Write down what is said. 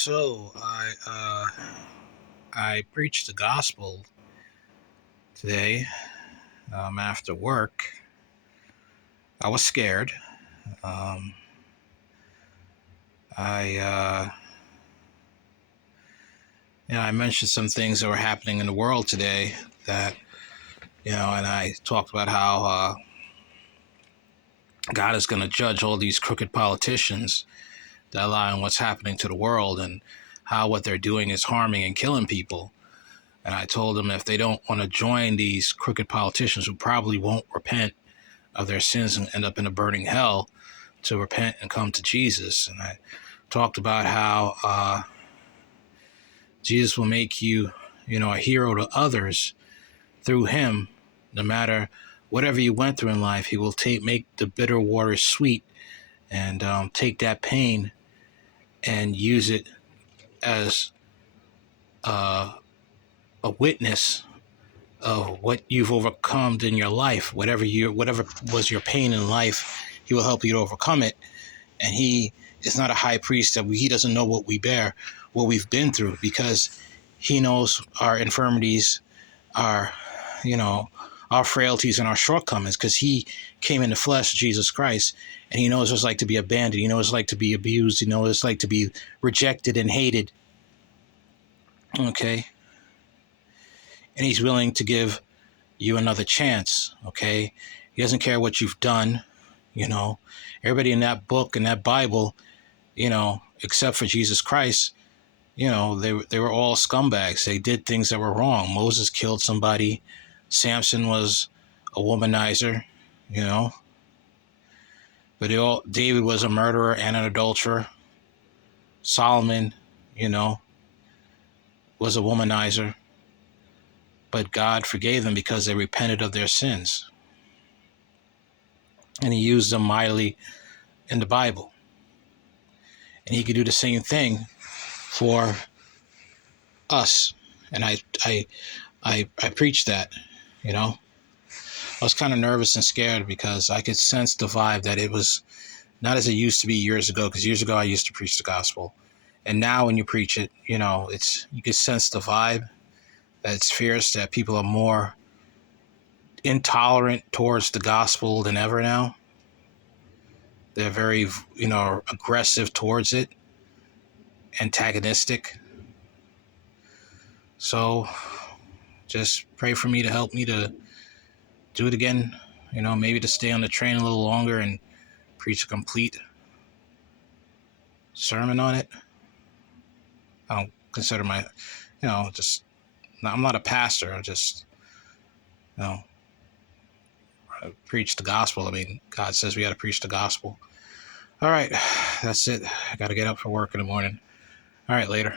So I preached the gospel today after work. I was scared. Um, I I mentioned some things that were happening in the world today that and I talked about how God is going to judge all these crooked politicians that lie on what's happening to the world and how what they're doing is harming and killing people. And I told them if they don't want to join these crooked politicians who probably won't repent of their sins and end up in a burning hell, to repent and come to Jesus. And I talked about how Jesus will make you, a hero to others through him. No matter whatever you went through in life, he will make the bitter waters sweet and take that pain and use it as a witness of what you've overcome in your life. Whatever was your pain in life, he will help you to overcome it. And he is not a high priest that he doesn't know what we bear, what we've been through, because he knows our infirmities, our, our frailties and our shortcomings, because he came in the flesh, Jesus Christ, and he knows what it's like to be abandoned. He knows what it's like to be abused. He knows what it's like to be rejected and hated. Okay. And he's willing to give you another chance. Okay. He doesn't care what you've done. Everybody in that book, in that Bible, except for Jesus Christ, they were all scumbags. They did things that were wrong. Moses killed somebody. Samson was a womanizer, but David was a murderer and an adulterer. Solomon, was a womanizer, but God forgave them because they repented of their sins. And he used them mightily in the Bible. And he could do the same thing for us. And I preached that, I was kind of nervous and scared because I could sense the vibe that it was not as it used to be years ago, because years ago I used to preach the gospel. And now when you preach it, you can sense the vibe, that it's fierce, that people are more intolerant towards the gospel than ever now. They're very, aggressive towards it, antagonistic. So just pray for me to help me to do it again, maybe to stay on the train a little longer and preach a complete sermon on it. I don't consider I'm not a pastor. I just, I preach the gospel. I mean, God says we got to preach the gospel. All right, that's it. I got to get up for work in the morning. All right, later.